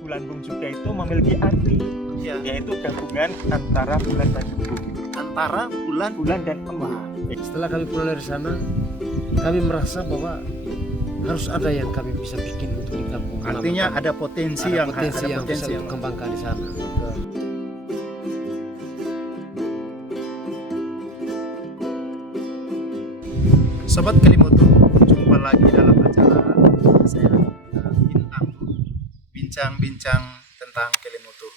Bulanbung juga itu memiliki arti, Ya. yaitu gabungan antara bulan dan embung. Antara bulan Dan embung. Setelah kami pulang dari sana, kami merasa bahwa harus ada yang kami bisa bikin untuk di kampung. artinya Kenapa? ada potensi Ada yang potensi yang bisa yang untuk kembangkan di sana. Sobat Kelimutu, jumpa lagi dalam acara saya Bintang Bincang-bincang tentang Kelimutu.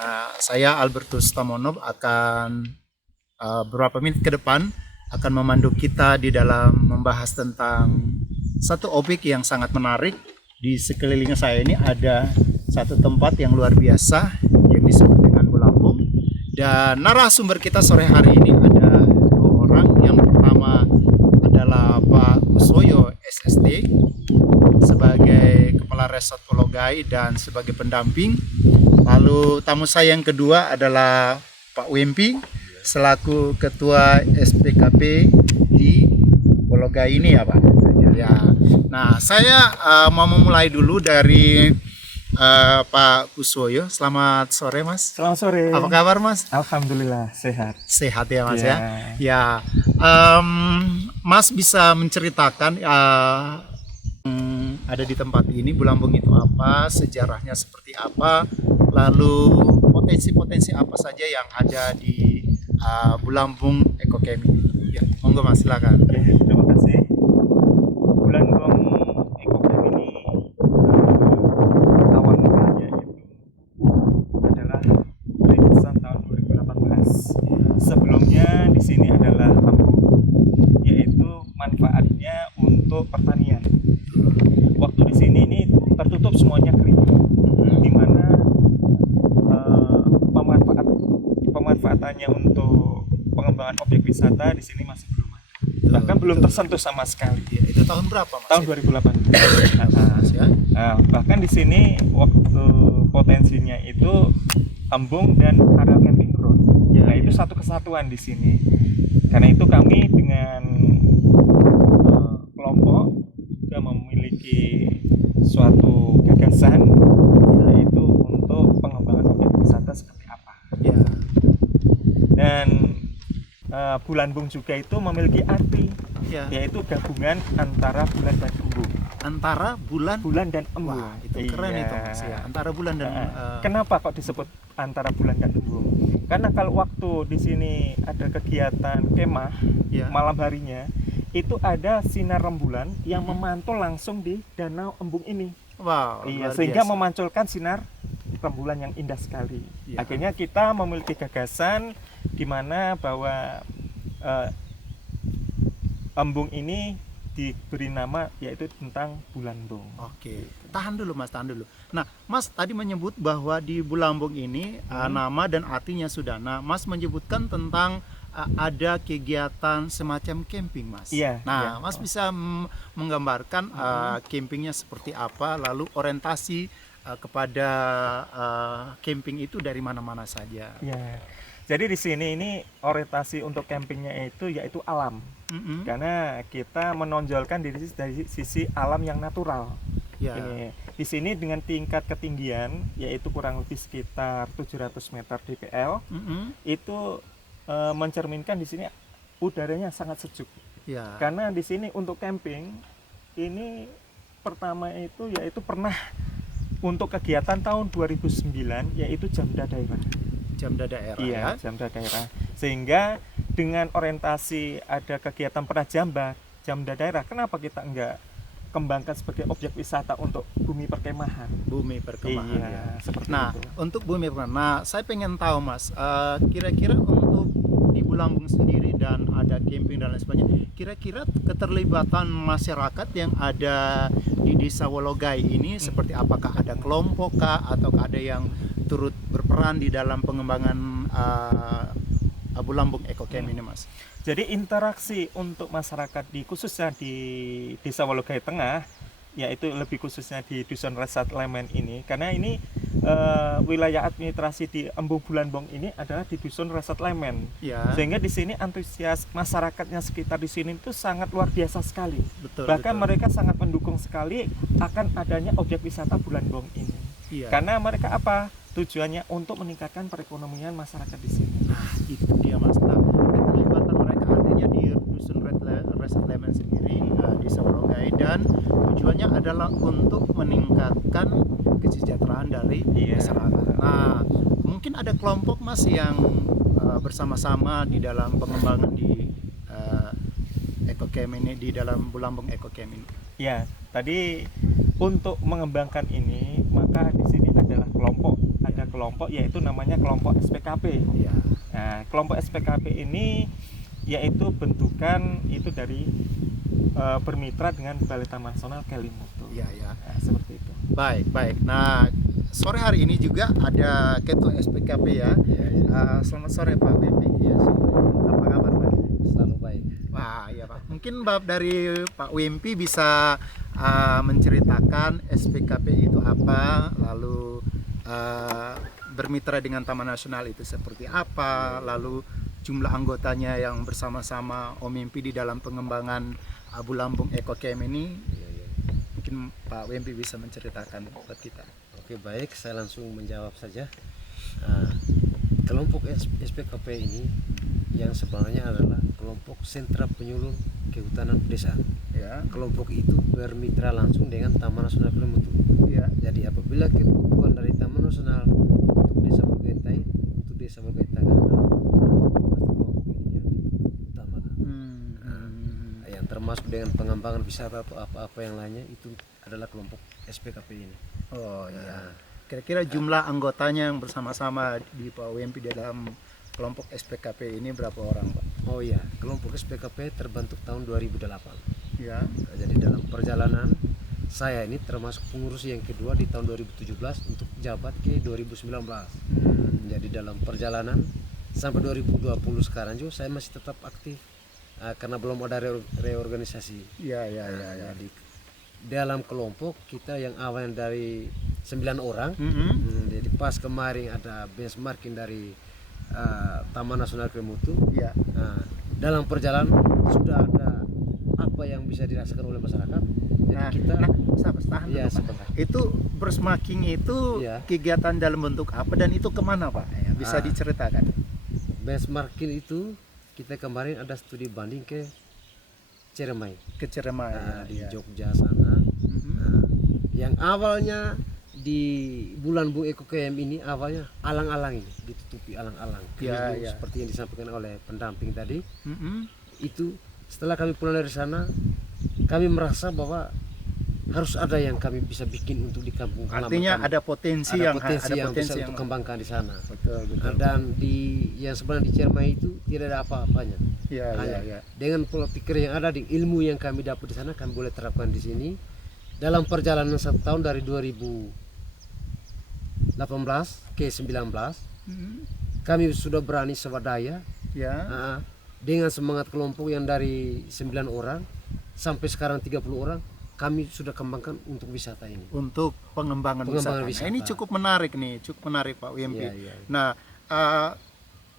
Nah, saya Albertus Tamonov akan beberapa menit ke depan akan memandu kita di dalam membahas tentang satu objek yang sangat menarik. Di sekeliling saya ini ada satu tempat yang luar biasa yang disebut dengan Bulambung. Dan narasumber kita sore hari ini ada dua orang. Yang pertama adalah Pak Kusoyo SST sebagai Kepala Resort Pulau Gai dan sebagai pendamping. Lalu tamu saya yang kedua adalah Pak Wempi selaku Ketua SPKP di Pulau Gai ini ya Pak. Ya. Nah saya mau memulai dulu dari Pak Kusoyo. Selamat sore Mas. Selamat sore. Apa kabar Mas? Alhamdulillah sehat. Sehat ya Mas Ya. ya. Mas bisa menceritakan ada di tempat ini Bulambung itu apa, sejarahnya seperti apa, lalu potensi-potensi apa saja yang ada di Bulambung Ecocamp ini. Ya, monggo Mas silakan. Oke, terima kasih. Bulambung Ecocamp ini awal mulanya itu adalah rintisan tahun 2018. Sebelumnya di sini adalah embung, yaitu manfaatnya untuk pertanian. Waktu di sini ini tertutup semuanya kering, di mana pemanfaatannya untuk pengembangan objek wisata di sini masih belum ada, bahkan belum tersentuh sama sekali. Ya, itu tahun berapa Mas? Tahun 2018. Ya. Nah, bahkan di sini waktu potensinya itu embung dan area camping ground. Ya, Nah itu satu kesatuan di sini. Karena itu kami dengan kelompok juga memiliki suatu gagasan, yaitu untuk pengembangan objek wisata seperti apa. Ya. Dan Bulambung juga itu memiliki arti, Ya. yaitu gabungan antara bulan dan embung. Antara bulan. Dan embung. Wah, itu keren Iya. itu Mas ya. Antara bulan dan Kenapa kok disebut antara bulan dan embung? Karena kalau waktu di sini ada kegiatan kemah ya. malam harinya, itu ada sinar rembulan yang memantul langsung di danau embung ini. Wow, Iya, luar sehingga biasa. memanculkan sinar rembulan yang indah sekali. Ya. Akhirnya kita memiliki gagasan di mana bahwa embung ini diberi nama yaitu tentang Bulambung. Oke, tahan dulu Mas, tahan dulu. Nah, Mas tadi menyebut bahwa di Bulambung ini nama dan artinya sudah. Nah, Mas menyebutkan tentang ada kegiatan semacam camping, Mas. Iya, Nah, iya. Mas bisa menggambarkan campingnya seperti apa, lalu orientasi kepada camping itu dari mana-mana saja. Ya. Jadi di sini ini orientasi untuk campingnya itu yaitu alam. Karena kita menonjolkan dari sisi alam yang natural. Ya. Ini di sini dengan tingkat ketinggian yaitu kurang lebih sekitar 700 meter DPL, itu mencerminkan di sini udaranya sangat sejuk. Ya. Karena di sini untuk camping ini pertama itu yaitu pernah untuk kegiatan tahun 2009 yaitu Jamda Daerah. Jamda daerah Iya, ya. Jamda Daerah. Sehingga dengan orientasi ada kegiatan Pranajamba, Jamda Daerah, kenapa kita enggak kembangkan sebagai objek wisata untuk bumi perkemahan? Bumi perkemahan. Iya, Ya. seperti Nah, itu. untuk bumi perkemahan. Nah, saya pengen tahu Mas, kira-kira untuk di Bulambung sendiri dan ada camping dan lain sebagainya, kira-kira keterlibatan masyarakat yang ada di Desa Wologai ini seperti apakah ada kelompok kah ataukah ada yang turut berperan di dalam pengembangan Bulambung Ecocamp ini Mas? Jadi interaksi untuk masyarakat khususnya di Desa Wologai Tengah, yaitu lebih khususnya di Dusun Resat Lemen ini, karena ini wilayah administrasi di Embung Bulambung ini adalah di Dusun Resat Lemen. Ya. Sehingga di sini antusias masyarakatnya sekitar di sini itu sangat luar biasa sekali. Betul. Bahkan betul. mereka sangat mendukung sekali akan adanya objek wisata Bulambung ini. Iya. Karena mereka apa? Tujuannya untuk meningkatkan perekonomian masyarakat di sini. Nah, itu dia Mas. Nah, keterlibatan mereka artinya di dusun resettlement sendiri di Sabolongai, dan tujuannya adalah untuk meningkatkan kesejahteraan dari Iya. masyarakat. Nah, mungkin ada kelompok Mas yang bersama-sama di dalam pengembangan di EcoCamp ini, di dalam Bulambung EcoCamp ini. Ya, tadi untuk mengembangkan ini maka di sini adalah kelompok. Ada kelompok yaitu namanya kelompok SPKP. Ya. Nah, kelompok SPKP ini yaitu bentukan itu dari bermitra dengan Balai Taman Nasional Kelimutu. Ya, ya. Nah, seperti itu. Baik, baik. Nah, sore hari ini juga ada ketua SPKP ya. Selamat sore Pak Wimpi. Iya, Apa kabar Pak? selalu baik. Wah, iya Pak. Mungkin dari Pak Wimpi bisa menceritakan SPKP itu apa, lalu bermitra dengan Taman Nasional itu seperti apa, lalu jumlah anggotanya yang bersama-sama Omimpi di dalam pengembangan Bulambung EcoCamp ini. Mungkin Pak Wimpi bisa menceritakan buat kita. Oke, baik, saya langsung menjawab saja. Kelompok SPKP ini yang sebenarnya adalah kelompok sentra penyuluh kehutanan pedesaan. Ya, Kelompok itu bermitra langsung dengan Taman Nasional Kelimutu. ya. Jadi apabila kebutuhan dari Taman Nasional untuk desa Bolgaitai, untuk desa Bolgaitai pasti kelompok ini yang diutamakan. Yang termasuk dengan pengembangan wisata atau apa-apa yang lainnya itu adalah kelompok SPKP ini. Oh iya. Kira-kira jumlah anggotanya yang bersama-sama di Pak Wimpi dalam kelompok SPKP ini berapa orang Pak? Oh iya, kelompok SPKP terbentuk tahun 2008. Ya. Jadi dalam perjalanan saya ini termasuk pengurus yang kedua di tahun 2017 untuk jabat ke 2019. Jadi dalam perjalanan sampai 2020 sekarang juga saya masih tetap aktif karena belum ada reorganisasi. Ya, ya, ya, ya. Jadi dalam kelompok kita yang awalnya dari 9 orang, jadi pas kemarin ada benchmarking dari Taman Nasional Kelimutu. Ya. Nah, dalam perjalanan sudah ada apa yang bisa dirasakan oleh masyarakat. Jadi kita sabar, tahan ya dulu, Pak. sebentar. Itu bersmaking itu Ya. kegiatan dalam bentuk apa dan itu kemana Pak? Ya, bisa diceritakan. Benchmarking itu kita kemarin ada studi banding ke Ciremai, Ke Ciremai. di ya. Jogja sana. Mhm. Nah, yang awalnya di bulan Bung EcoCamp ini awalnya alang-alang ini, ditutupi alang-alang. Ya, Itu ya. seperti yang disampaikan oleh pendamping tadi. Mhm. Itu setelah kami pulang dari sana, kami merasa bahwa harus ada yang kami bisa bikin untuk di kampung halaman Artinya kami. ada potensi Ada yang potensi yang bisa yang untuk kembangkan di sana. betul, betul. Dan di yang sebenarnya di Ciremai itu tidak ada apa-apanya. Ya, ya, Hanya ya. dengan pola pikir yang ada, di ilmu yang kami dapat di sana kami boleh terapkan di sini. Dalam perjalanan 1 tahun dari 2018 ke 19 Mhm. kami sudah berani swadaya Ya. dengan semangat kelompok yang dari 9 orang sampai sekarang 30 orang kami sudah kembangkan untuk wisata ini. Untuk pengembangan Pengembangan wisata. wisata. Nah, ini cukup menarik nih, cukup menarik Pak Wimpi. Iya, iya. Nah,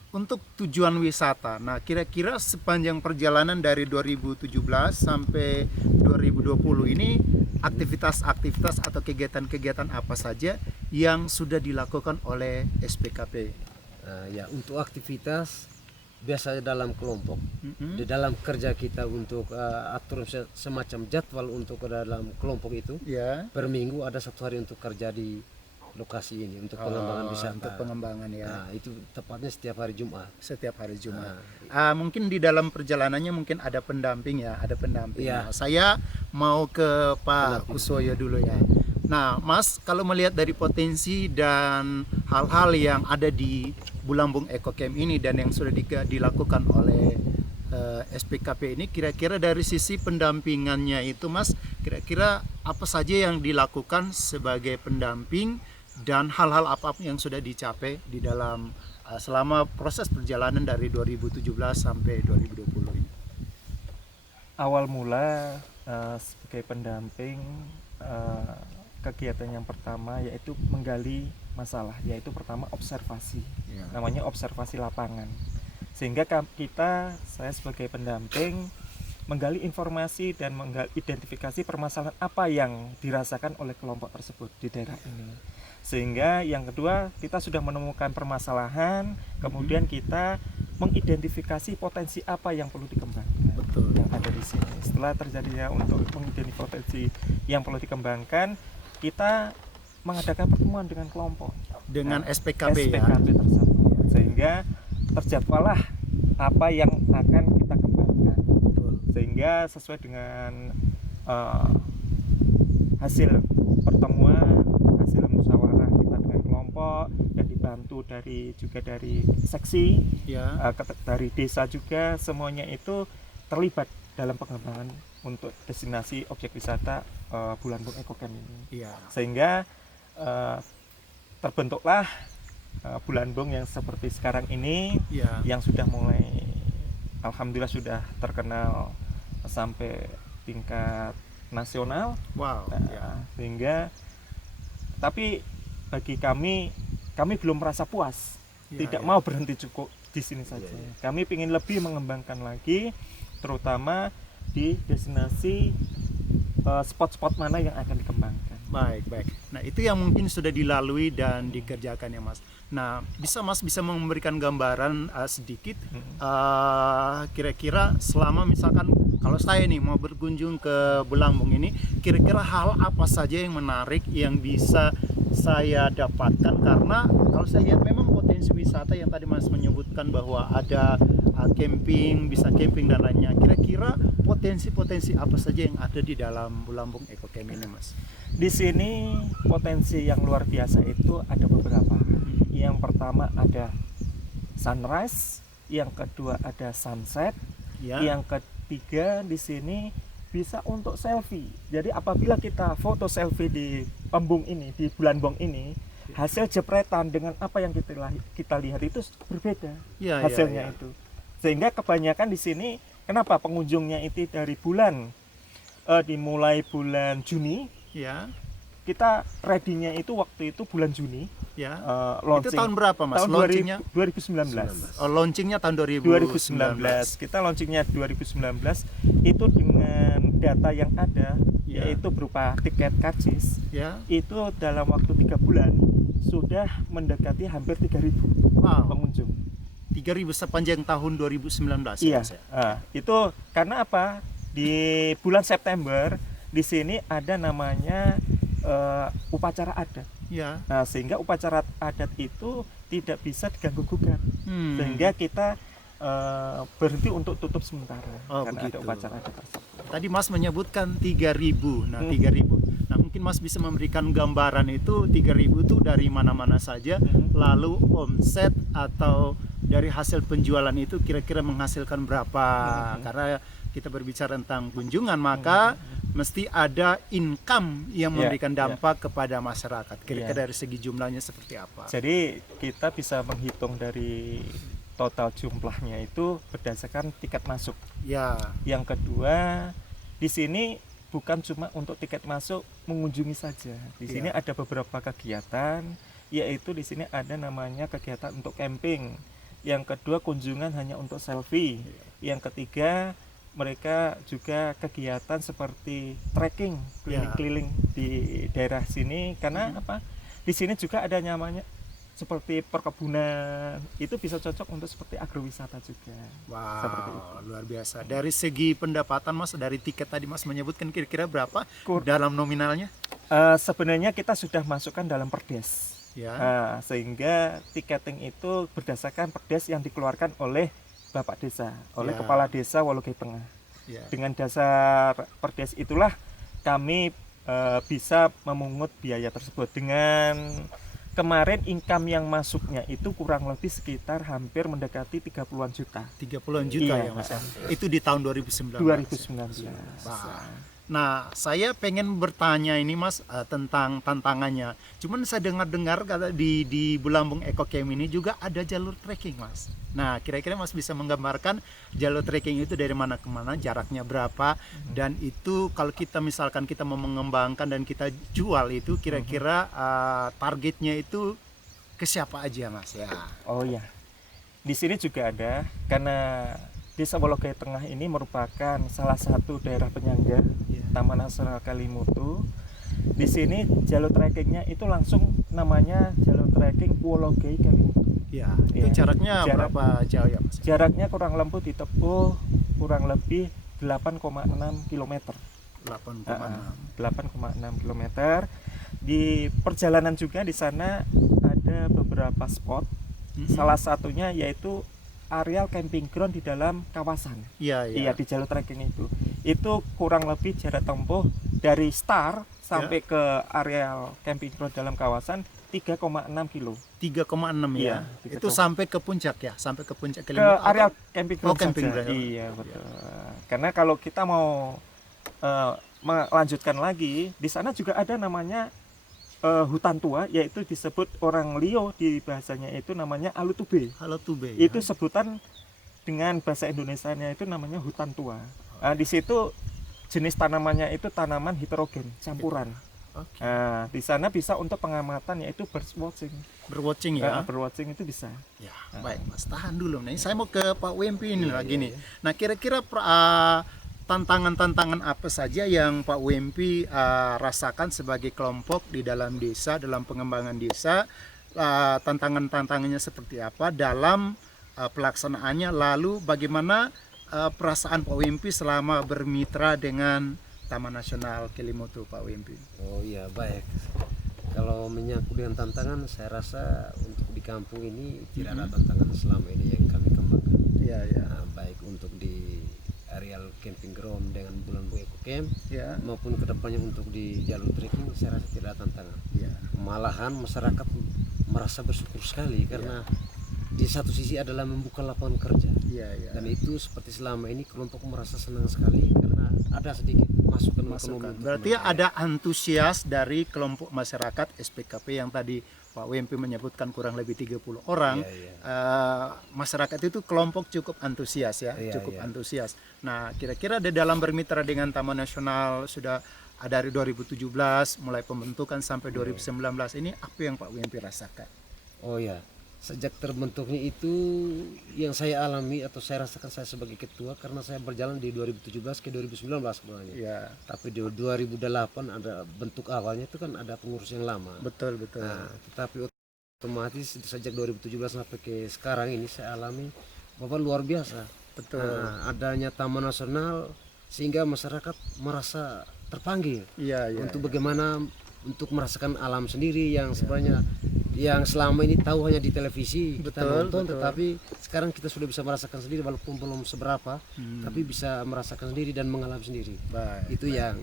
untuk tujuan wisata, nah kira-kira sepanjang perjalanan dari 2017 sampai 2020 ini aktivitas-aktivitas atau kegiatan-kegiatan apa saja yang sudah dilakukan oleh SPKP? Ya, untuk aktivitas biasanya dalam kelompok. Mhm. Di dalam kerja kita untuk atur semacam jadwal untuk dalam kelompok itu, Ya. per minggu ada 1 hari untuk kerja di lokasi ini untuk pengembangan wisata. Untuk pengembangan ya. Nah, itu tepatnya setiap hari Jumat. Setiap hari Jumat. Nah, Mungkin di dalam perjalanannya mungkin ada pendamping ya, ada pendamping. Iya. Nah, saya mau ke Pak Pendamping. Kusoyo dulu ya. Nah, Mas, kalau melihat dari potensi dan hal-hal yang ada di Bulambung EcoCamp ini dan yang sudah dilakukan oleh SPKP ini, kira-kira dari sisi pendampingannya itu, Mas, kira-kira apa saja yang dilakukan sebagai pendamping dan hal-hal apa yang sudah dicapai di dalam selama proses perjalanan dari 2017 sampai 2020 ini? Awal mula sebagai pendamping, kegiatan yang pertama yaitu menggali masalah, yaitu pertama observasi. Ya. Namanya observasi lapangan. Sehingga saya sebagai pendamping menggali informasi dan identifikasi permasalahan apa yang dirasakan oleh kelompok tersebut di daerah ini. Sehingga yang kedua, kita sudah menemukan permasalahan, kemudian kita mengidentifikasi potensi apa yang perlu dikembangkan. Betul. Yang ada di sini. Setelah terjadinya untuk mengidentifikasi potensi yang perlu dikembangkan, kita mengadakan pertemuan dengan kelompok Dengan SPKB ya. tersebut, sehingga terjadwalah apa yang akan kita kembangkan, Betul. sehingga sesuai dengan hasil pertemuan, hasil musyawarah kita dengan kelompok dan dibantu juga dari seksi, Ya. dari desa juga, semuanya itu terlibat dalam pengembangan untuk destinasi objek wisata Bulanbong Ecocamp ini. Iya. Sehingga terbentuklah Bulanbong yang seperti sekarang ini, Iya. yang sudah mulai alhamdulillah sudah terkenal sampai tingkat nasional. Wow. Nah, Ya. sehingga tapi bagi kami belum merasa puas, Ya, tidak ya. mau berhenti cukup di sini saja. Kami ingin lebih mengembangkan lagi, terutama di destinasi spot-spot mana yang akan dikembangkan. Baik, baik. Nah, itu yang mungkin sudah dilalui dan dikerjakan ya, Mas. Nah, Mas bisa memberikan gambaran sedikit kira-kira selama misalkan kalau saya nih mau berkunjung ke Bulanbong ini, kira-kira hal apa saja yang menarik yang bisa saya dapatkan, karena kalau saya lihat memang potensi wisata yang tadi Mas menyebutkan bahwa ada camping, bisa camping dan lainnya. Kira-kira potensi-potensi apa saja yang ada di dalam Bulanbong Ecocamp ini, Mas? Di sini potensi yang luar biasa itu ada beberapa. Yang pertama ada sunrise, yang kedua ada sunset, Ya. yang ketiga di sini bisa untuk selfie. Jadi apabila kita foto selfie di Pembung ini, di Bulanbong ini, hasil jepretan dengan apa yang kita lihat itu berbeda Ya, hasilnya ya, ya. itu. Sehingga kebanyakan di sini, kenapa pengunjungnya itu dari dimulai bulan Juni, Ya. kita ready-nya itu waktu itu bulan Juni. Ya. Launching. Itu tahun berapa, Mas? Tahun Launchingnya? 2019. Launchingnya tahun 2019. 2019. Kita launchingnya 2019 itu dengan data yang ada, Ya. yaitu berupa tiket karcis, Ya. itu dalam waktu 3 bulan sudah mendekati hampir 3.000 Wow. pengunjung. 3.000 sepanjang tahun 2019 Iya. ya, Mas, ya? Itu karena apa? Di bulan September di sini ada namanya upacara adat. Ya. Nah, sehingga upacara adat itu tidak bisa diganggu gugat. Sehingga kita berhenti untuk tutup sementara Oh, karena begitu. ada upacara adat tersebut. Tadi Mas menyebutkan 3.000. Nah, 3.000. Nah, mungkin Mas bisa memberikan gambaran itu 3.000 itu dari mana-mana saja, lalu omset atau dari hasil penjualan itu kira-kira menghasilkan berapa? Karena kita berbicara tentang kunjungan, maka mesti ada income yang memberikan dampak kepada masyarakat. Kira-kira dari segi jumlahnya seperti apa? Jadi kita bisa menghitung dari total jumlahnya itu berdasarkan tiket masuk. Ya. Yang kedua, di sini bukan cuma untuk tiket masuk mengunjungi saja. Di sini ada beberapa kegiatan, yaitu di sini ada namanya kegiatan untuk camping. Yang kedua, kunjungan hanya untuk selfie. Yang ketiga, mereka juga kegiatan seperti trekking, keliling-keliling di daerah sini, karena apa? Di sini juga ada namanya seperti perkebunan, itu bisa cocok untuk seperti agrowisata juga. Wow, Seperti itu. luar biasa. Dari segi pendapatan Mas, dari tiket tadi Mas menyebutkan kira-kira berapa dalam nominalnya? Sebenarnya kita sudah masukkan dalam perdes. Ya. Sehingga tiketing itu berdasarkan perdes yang dikeluarkan oleh Bapak Desa, oleh Ya. Kepala Desa Wologai Tengah. Ya. Dengan dasar perdes itulah kami bisa memungut biaya tersebut. Dengan kemarin income yang masuknya itu kurang lebih sekitar hampir mendekati 30-an juta. 30-an juta Iya. ya Mas. Itu di tahun 2019. 2019. Nah, saya pengen bertanya ini Mas tentang tantangannya. Cuman saya dengar-dengar kata di Bulanbong Ecocamp ini juga ada jalur trekking Mas. Nah, kira-kira Mas bisa menggambarkan jalur trekking itu dari mana ke mana, jaraknya berapa, dan itu kalau kita misalkan kita mau mengembangkan dan kita jual itu kira-kira targetnya itu ke siapa aja Mas ya? Oh ya, di sini juga ada, karena Desa Wologai Tengah ini merupakan salah satu daerah penyangga Taman Nasional Kelimutu. di sini jalur trekkingnya itu langsung namanya jalur trekking Puologei Kelimutu. Ya, itu Ya, jaraknya jarak- berapa jauh ya Mas? Jaraknya kurang lebih 8,6 km. 8,6 km. Di perjalanan juga di sana ada beberapa spot. Salah satunya yaitu areal camping ground di dalam kawasan. Iya, Iya, di jalur trekking itu. Itu kurang lebih jarak tempuh dari start sampai ke areal camping ground dalam kawasan 3,6 kilo. 3,6 ya. Iya, Itu 3,6. sampai ke puncak ya, sampai ke puncak Ke Kelimutu. areal camping ground camping saja. ground. Iya, betul. Karena kalau kita mau melanjutkan lagi, di sana juga ada namanya hutan tua, yaitu disebut orang Lio di bahasanya itu namanya Alutube. Halo Tube. Itu sebutan dengan bahasa Indonesianya itu namanya hutan tua. Di situ jenis tanamannya itu tanaman heterogen, campuran. Oke. Nah, di sana bisa untuk pengamatan yaitu bird watching. Berwatching ya. Birdwatching itu bisa. Ya, baik Mas, tahan dulu. Nah, saya mau ke Pak Wempi ini lagi nih. iya. Nah, kira-kira tantangan-tantangan apa saja yang Pak Wempi rasakan sebagai kelompok di dalam desa, dalam pengembangan desa? Tantangan-tantangannya seperti apa dalam pelaksanaannya? Lalu bagaimana perasaan Pak Wempi selama bermitra dengan Taman Nasional Kelimutu, Pak Wempi? Oh iya, baik. Kalau menyangkut dengan tantangan, saya rasa untuk di kampung ini tidak ada tantangan selama ini yang kami kembangkan. Ya, ya. Nah, baik untuk di areal camping ground dengan Bulan Bu Eco Camp Ya, maupun kedepannya untuk di jalur trekking, saya rasa tidak ada tantangan. ya. Malahan masyarakat merasa bersyukur sekali karena di satu sisi adalah membuka lapangan kerja. Ya, ya. Dan itu seperti selama ini kelompok merasa senang sekali karena ada sedikit masukan ekonomi. untuk Berarti mereka. ada antusias dari kelompok masyarakat SPKP yang tadi Pak Wempi menyebutkan kurang lebih 30 orang. Iya, iya. Masyarakat itu kelompok cukup antusias ya, Iya, cukup iya. antusias. Nah, kira-kira di dalam bermitra dengan Taman Nasional sudah dari 2017 mulai pembentukan sampai 2019 ini apa yang Pak Wempi rasakan? Oh ya, sejak terbentuknya itu yang saya alami atau saya rasakan saya sebagai ketua karena saya berjalan di 2017 ke 2019 sebenarnya. Ya, Tapi di 2008 ada bentuk awalnya itu kan ada pengurus yang lama. betul betul. Nah, tetapi otomatis sejak 2017 sampai ke sekarang ini saya alami bahwa luar biasa. Betul. Nah, adanya Taman Nasional sehingga masyarakat merasa terpanggil Iya, iya. untuk bagaimana untuk merasakan alam sendiri yang sebenarnya yang selama ini tahu hanya di televisi kita Betul, nonton, betul. tetapi sekarang kita sudah bisa merasakan sendiri walaupun belum seberapa, tapi bisa merasakan sendiri dan mengalami sendiri. Baik. Itu yang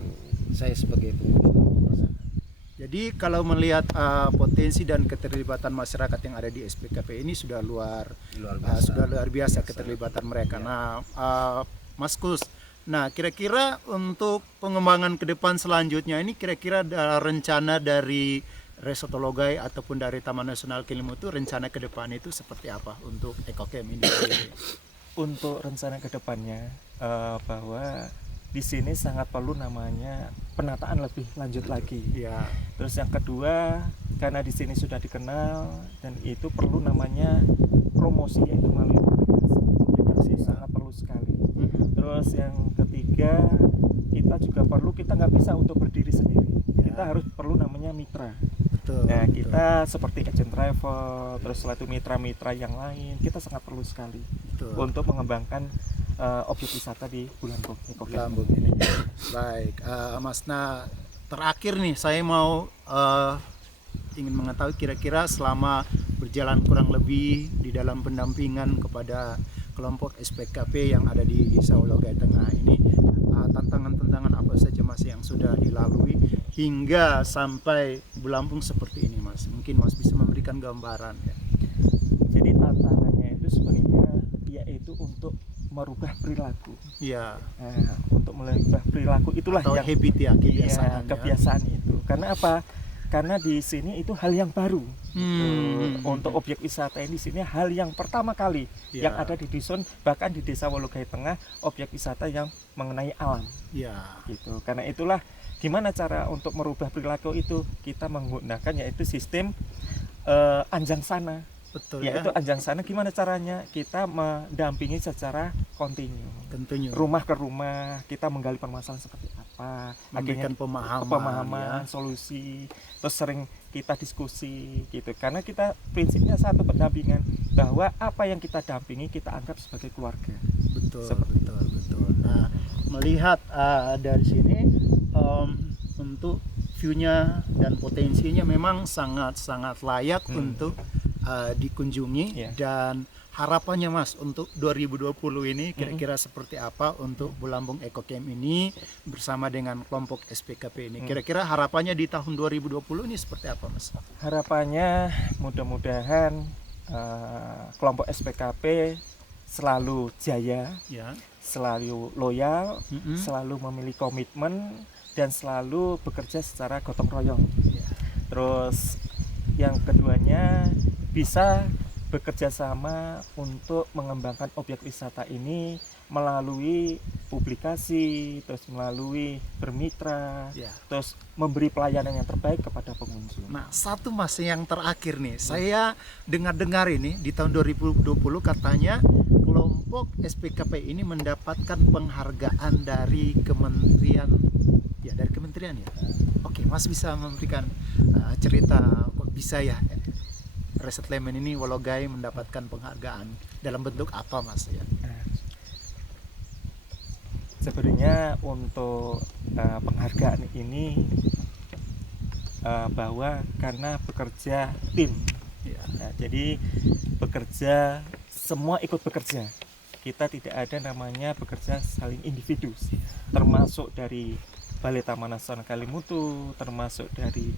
saya sebagai pengurus rasakan. Jadi kalau melihat potensi dan keterlibatan masyarakat yang ada di SPKP ini sudah luar biasa keterlibatan mereka. Nah, Mas Kus, nah kira-kira untuk pengembangan ke depan selanjutnya ini kira-kira ada rencana dari Resort Puologei ataupun dari Taman Nasional Kelimutu, rencana ke depan itu seperti apa untuk EcoCamp ini? Untuk rencana ke depannya bahwa di sini sangat perlu namanya penataan lebih lanjut lagi. Ya, Terus yang kedua, karena di sini sudah dikenal dan itu perlu namanya promosi yaitu melalui publikasi. Sangat perlu sekali. Terus yang ketiga, kita nggak bisa untuk berdiri sendiri. Kita harus perlu namanya mitra. betul. Nah, betul. kita seperti agent travel, terus selalu mitra-mitra yang lain, kita sangat perlu sekali Betul. untuk mengembangkan objek wisata di Bulan Eco Camp. Lambung ini. Baik, Mas. Nah, terakhir nih saya mau ingin mengetahui kira-kira selama berjalan kurang lebih di dalam pendampingan kepada kelompok SPKP yang ada di Desa Puologei Tengah ini, tantangan-tantangan apa saja Mas yang sudah dilalui hingga sampai Bulampung seperti ini, Mas? Mungkin Mas bisa memberikan gambaran ya. Jadi tantangannya itu sebenarnya yaitu untuk merubah perilaku. Iya. Nah, untuk merubah perilaku itulah Atau yang habit ya, kebiasaan. iya, kebiasaan itu. Karena apa? Karena di sini itu hal yang baru. Untuk objek wisata ini di sini hal yang pertama kali Ya. yang ada di dusun, bahkan di Desa Puologei Tengah, objek wisata yang mengenai alam. Ya. Gitu. Karena itulah gimana cara untuk merubah perilaku itu, kita menggunakan yaitu sistem anjang sana. Betul Yaitu ya. anjang sana gimana caranya? Kita mendampingi secara kontinu. Tentunya. Rumah ke rumah kita menggali permasalahan seperti apa. apa, Memberikan akhirnya pemahaman, ya. solusi, terus sering kita diskusi gitu, karena kita prinsipnya satu pendampingan, bahwa apa yang kita dampingi kita anggap sebagai keluarga. Betul, Seperti betul, betul. Nah, melihat dari sini untuk view-nya dan potensinya memang sangat layak untuk dikunjungi. Iya. Dan harapannya Mas untuk 2020 ini kira-kira seperti apa untuk Bulambung Eco Camp ini bersama dengan kelompok SPKP ini? Kira-kira harapannya di tahun 2020 ini seperti apa Mas? Harapannya mudah-mudahan kelompok SPKP selalu jaya, Ya. selalu loyal, Mm-mm. selalu memiliki komitmen, dan selalu bekerja secara gotong royong. Ya. Terus yang keduanya bisa bekerja sama untuk mengembangkan objek wisata ini melalui publikasi, terus melalui bermitra, Ya. terus memberi pelayanan yang terbaik kepada pengunjung. Nah, satu Mas yang terakhir nih, saya dengar-dengar ini di tahun 2020 katanya kelompok SPKP ini mendapatkan penghargaan dari kementerian, ya dari kementerian ya. Oke, Mas bisa memberikan cerita kok bisa ya Resettlement ini Wologai mendapatkan penghargaan dalam bentuk apa Mas ya? Sebenarnya untuk penghargaan ini bahwa karena bekerja tim, Ya. nah, jadi bekerja semua ikut bekerja. Kita tidak ada namanya bekerja saling individu, termasuk dari Balai Taman Nasional Kelimutu, termasuk dari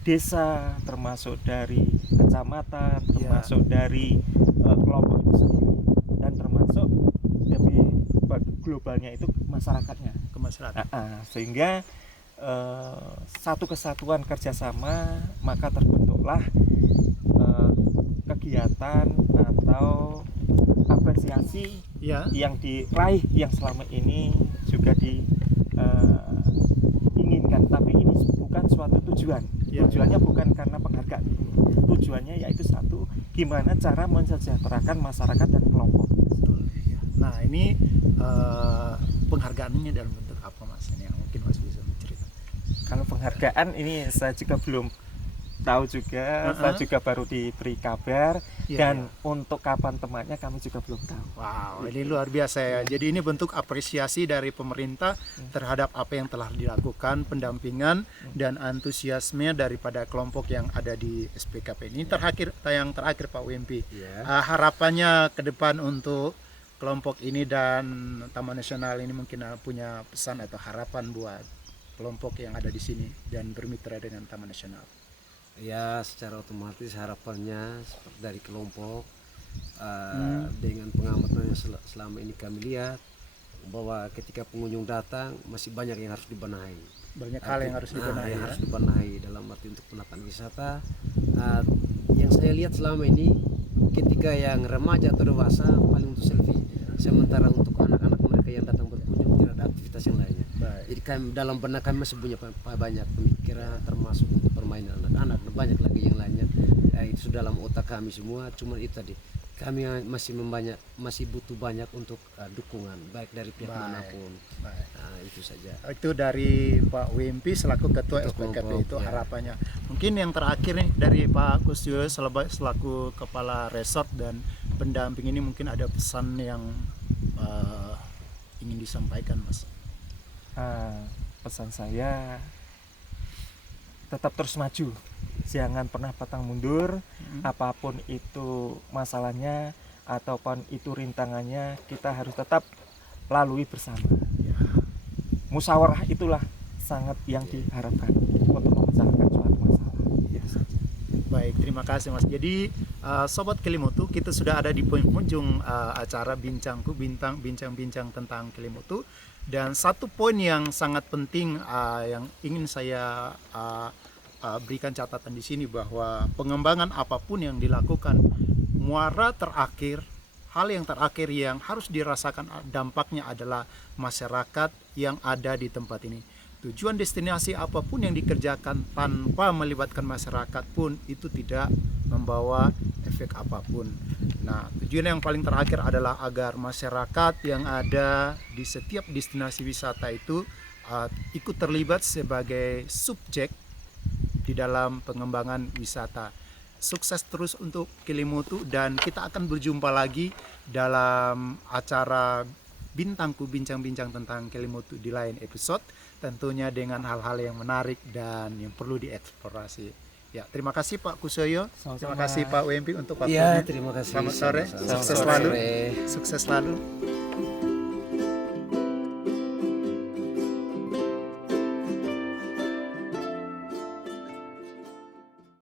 desa, termasuk dari kecamatan, termasuk dari kelompok itu sendiri, dan termasuk lebih globalnya itu masyarakatnya. Ke masyarakat. Sehingga satu kesatuan kerjasama, maka terbentuklah kegiatan atau apresiasi Ya. yang diraih yang selama ini juga diinginkan, tapi ini bukan suatu tujuan. Ya. Tujuannya bukan karena penghargaan ini. Tujuannya yaitu satu, gimana cara mensejahterakan masyarakat dan kelompok. Betul, ya. Nah, ini penghargaannya dalam bentuk apa Mas? Ini yang mungkin Mas bisa menceritakan. Kalau penghargaan ini saya juga belum tahu juga, saya juga baru diberi kabar, Iya, dan iya. untuk kapan temannya kami juga belum tahu. Wow, ini luar biasa ya. Jadi ini bentuk apresiasi dari pemerintah terhadap apa yang telah dilakukan, pendampingan dan antusiasme daripada kelompok yang ada di SPKP ini. Yang terakhir Pak WMP, Ya. harapannya ke depan untuk kelompok ini dan Taman Nasional ini mungkin punya pesan atau harapan buat kelompok yang ada di sini dan bermitra dengan Taman Nasional. Ya, secara otomatis harapannya seperti dari kelompok dengan pengamatan yang selama ini kami lihat bahwa ketika pengunjung datang masih banyak yang harus dibenahi. Banyak hal yang harus dibenahi. Yang Ya. harus dibenahi dalam arti untuk penataan wisata. Yang saya lihat selama ini ketika yang remaja atau dewasa paling untuk selfie, sementara untuk anak-anak mereka yang datang berkunjung tidak ada aktivitas yang lainnya. Baik. Jadi kami, dalam benak kami masih punya banyak pemikiran termasuk untuk permainan anak-anak dan banyak lagi yang lainnya. Itu sudah dalam otak kami semua. Cuma itu tadi kami masih butuh banyak untuk dukungan baik dari pihak Baik. manapun. Baik. Itu saja. Itu dari Pak WMP selaku Ketua Ketua SPKP kelompok, itu ya. harapannya. Mungkin yang terakhir nih dari Pak Kusyo selaku Kepala Resort dan pendamping ini mungkin ada pesan yang ingin disampaikan Mas. Pesan saya tetap terus maju, jangan pernah pantang mundur. Apapun itu masalahnya ataupun itu rintangannya, kita harus tetap lalui bersama. Ya. Musyawarah itulah sangat yang diharapkan untuk memecahkan suatu masalah. Itu saja. Baik, terima kasih Mas. Jadi Sobat Kelimutu, kita sudah ada di penghujung acara bincang-bincang tentang Kelimutu. Dan satu poin yang sangat penting yang ingin saya berikan catatan di sini bahwa pengembangan apapun yang dilakukan, muara terakhir, hal yang terakhir yang harus dirasakan dampaknya adalah masyarakat yang ada di tempat ini. Tujuan destinasi apapun yang dikerjakan tanpa melibatkan masyarakat pun itu tidak membawa efek apapun. Nah, tujuan yang paling terakhir adalah agar masyarakat yang ada di setiap destinasi wisata itu ikut terlibat sebagai subjek di dalam pengembangan wisata. Sukses terus untuk Kelimutu, dan kita akan berjumpa lagi dalam acara Bintangku bincang-bincang tentang Kelimutu di lain episode, tentunya dengan hal-hal yang menarik dan yang perlu dieksplorasi. Ya, terima kasih Pak Kusoyo, terima kasih Pak Wempi untuk waktunya. Iya, terima kasih. Selamat sore, Sama-sama. sukses Selamat selalu, sore. sukses selalu.